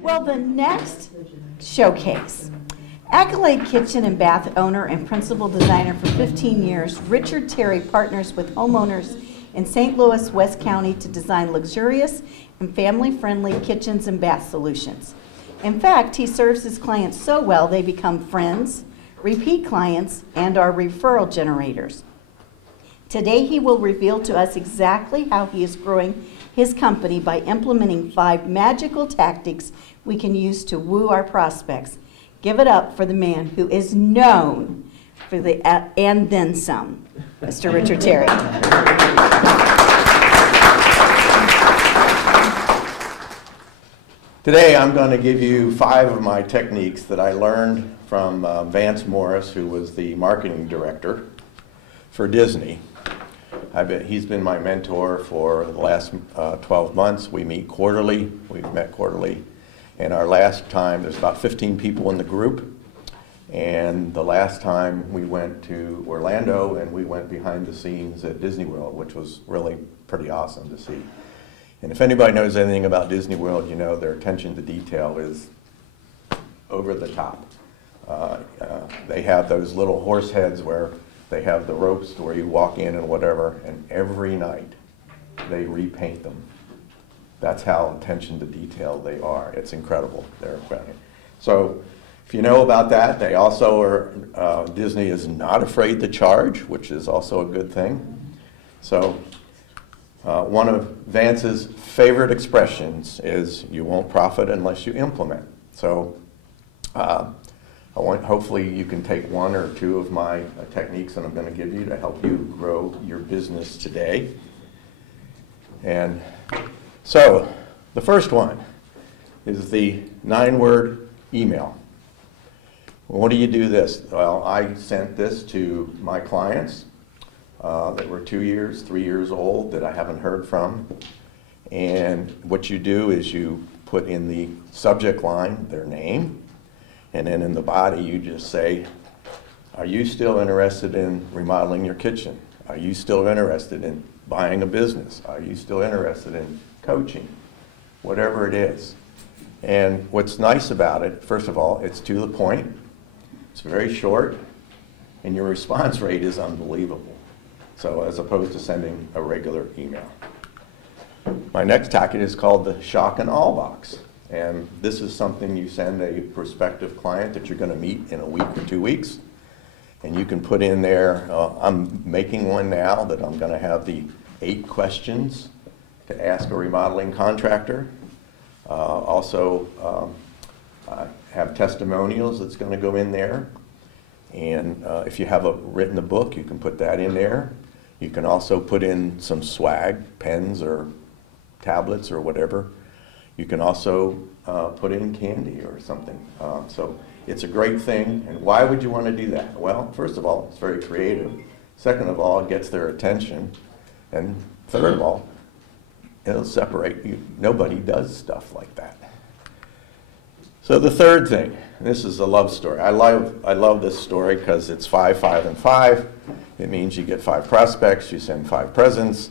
Well, the next showcase. Accolade Kitchen and Bath owner and principal designer for 15 years, Richard Terry partners with homeowners in St. Louis, West County to design luxurious and family-friendly kitchens and bath solutions. In fact, he serves his clients so well they become friends, repeat clients, and are referral generators. Today, he will reveal to us exactly how he is growing his company by implementing 5 magical tactics we can use to woo our prospects. Give it up for the man who is known for the and then some, Mr. Richard Terry. Today I'm going to give you 5 of my techniques that I learned from Vance Morris, who was the marketing director for Disney. He's been my mentor for the last 12 months. We meet quarterly. We've met quarterly. And our last time, there's about 15 people in the group. And the last time we went to Orlando and we went behind the scenes at Disney World, which was really pretty awesome to see. And if anybody knows anything about Disney World, you know their attention to detail is over the top. They have those little horse heads where they have the ropes where you walk in and whatever, and every night they repaint them. That's how attention to detail they are. It's incredible. They're incredible. So if you know about that, they also are, Disney is not afraid to charge, which is also a good thing. So one of Vance's favorite expressions is, you won't profit unless you implement. So hopefully you can take 1 or 2 of my techniques that I'm going to give you to help you grow your business today. And so the first one is the 9-word email. What do you do this? Well, I sent this to my clients that were 2 years, 3 years old that I haven't heard from. And what you do is you put in the subject line their name, and then in the body you just say, are you still interested in remodeling your kitchen? Are you still interested in buying a business? Are you still interested in coaching? Whatever it is. And what's nice about it, first of all, it's to the point, it's very short, and your response rate is unbelievable. So as opposed to sending a regular email. My next tactic is called the shock and awe box. And this is something you send a prospective client that you're going to meet in a week or 2 weeks. And you can put in there, I'm making one now that I'm going to have the 8 questions to ask a remodeling contractor. Also, I have testimonials that's going to go in there. And if you have written a book, you can put that in there. You can also put in some swag, pens or tablets or whatever. You can also put in candy or something. So it's a great thing. And why would you want to do that? Well, first of all, it's very creative. Second of all, it gets their attention. And third of all, it'll separate you. Nobody does stuff like that. So the third thing, this is a love story. I love this story because it's 5, 5, and 5. It means you get 5 prospects, you send 5 presents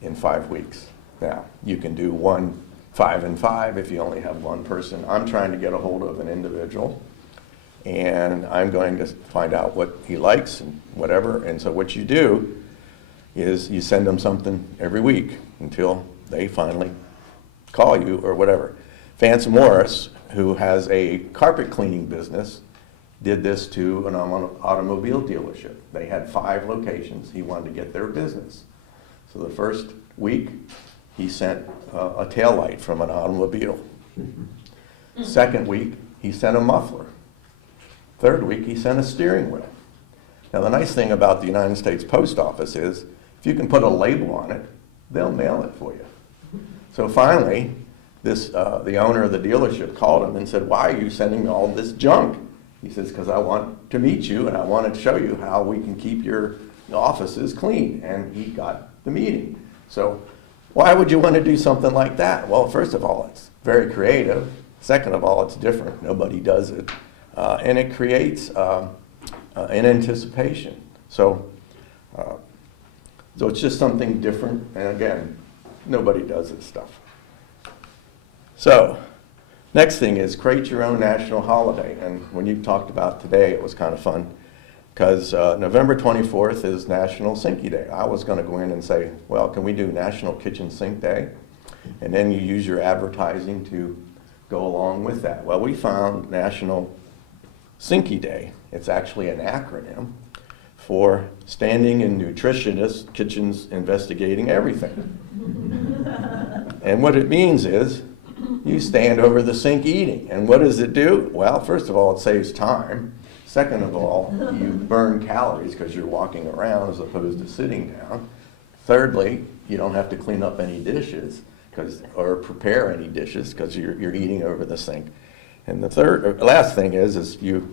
in 5 weeks. Now, you can do 1, 5, and 5 if you only have 1 person. I'm trying to get a hold of an individual, and I'm going to find out what he likes and whatever. And so what you do is you send them something every week until they finally call you or whatever. Vance Morris, who has a carpet cleaning business, did this to an automobile dealership. They had 5 locations. He wanted to get their business. So the first week, he sent a taillight from an automobile. Second week, he sent a muffler. Third week, he sent a steering wheel. Now, the nice thing about the United States Post Office is, if you can put a label on it, they'll mail it for you. So finally, the owner of the dealership called him and said, why are you sending me all this junk? He says, because I want to meet you and I want to show you how we can keep your offices clean. And he got the meeting. So why would you want to do something like that? Well, first of all, it's very creative. Second of all, it's different. Nobody does it. And it creates an anticipation. So it's just something different. And again, nobody does this stuff. So Next thing is create your own national holiday. And when you talked about today, it was kind of fun because November 24th is National Sinky Day. I was going to go in and say, well, can we do National Kitchen Sink Day? And then you use your advertising to go along with that. Well, we found National Sinky Day. It's actually an acronym for Standing and Nutritionist Kitchens Investigating Everything. And what it means is you stand over the sink eating. And what does it do? Well, first of all, it saves time. Second of all, you burn calories because you're walking around as opposed to sitting down. Thirdly, you don't have to clean up any dishes or prepare any dishes because you're eating over the sink. And the last thing is you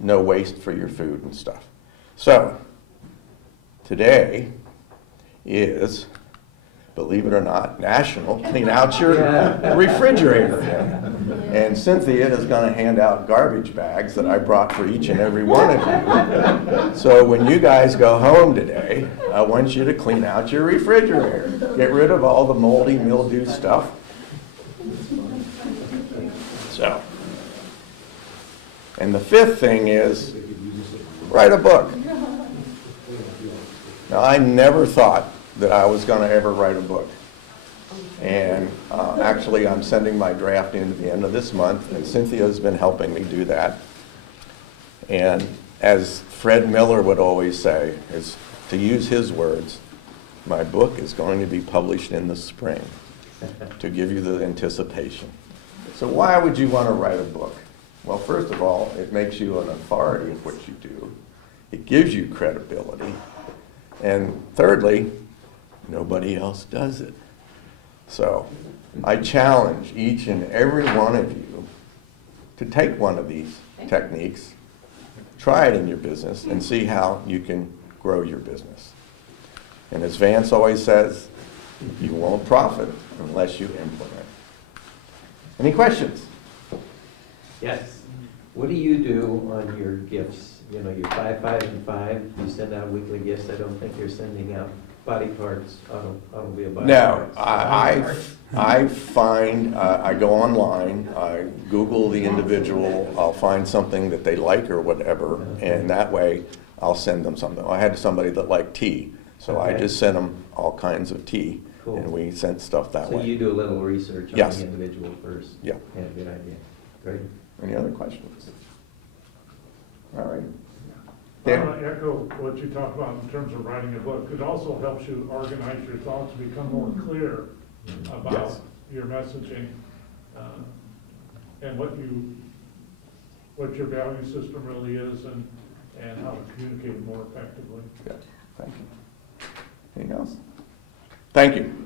no waste for your food and stuff. So today is, believe it or not, National Clean Out Your Refrigerator Day. And Cynthia is going to hand out garbage bags that I brought for each and every one of you. So when you guys go home today, I want you to clean out your refrigerator. Get rid of all the moldy, mildew stuff. So, and the fifth thing is write a book. Now, I never thought that I was going to ever write a book. And actually, I'm sending my draft in at the end of this month, and Cynthia's been helping me do that. And as Fred Miller would always say, is to use his words, my book is going to be published in the spring to give you the anticipation. So why would you want to write a book? Well, first of all, it makes you an authority of what you do. It gives you credibility. And thirdly, nobody else does it. So I challenge each and every one of you to take one of these techniques, try it in your business, and see how you can grow your business. And as Vance always says, you won't profit unless you implement. Any questions? Yes. What do you do on your gifts? You know, your 5, 5, and 5. You send out weekly gifts. I don't think you're sending out body parts, automobile body parts. No, I find, I go online, I Google the individual, I'll find something that they like or whatever, and that way I'll send them something. I had somebody that liked tea, so I just sent them all kinds of tea, and we sent stuff that way. So you do a little research on the individual first? Yeah. Yeah, good idea. Great. Any other questions? All right. I want to echo what you talk about in terms of writing a book. It also helps you organize your thoughts, become more clear about your messaging and what your value system really is and how to communicate more effectively. Yeah. Thank you. Anything else? Thank you.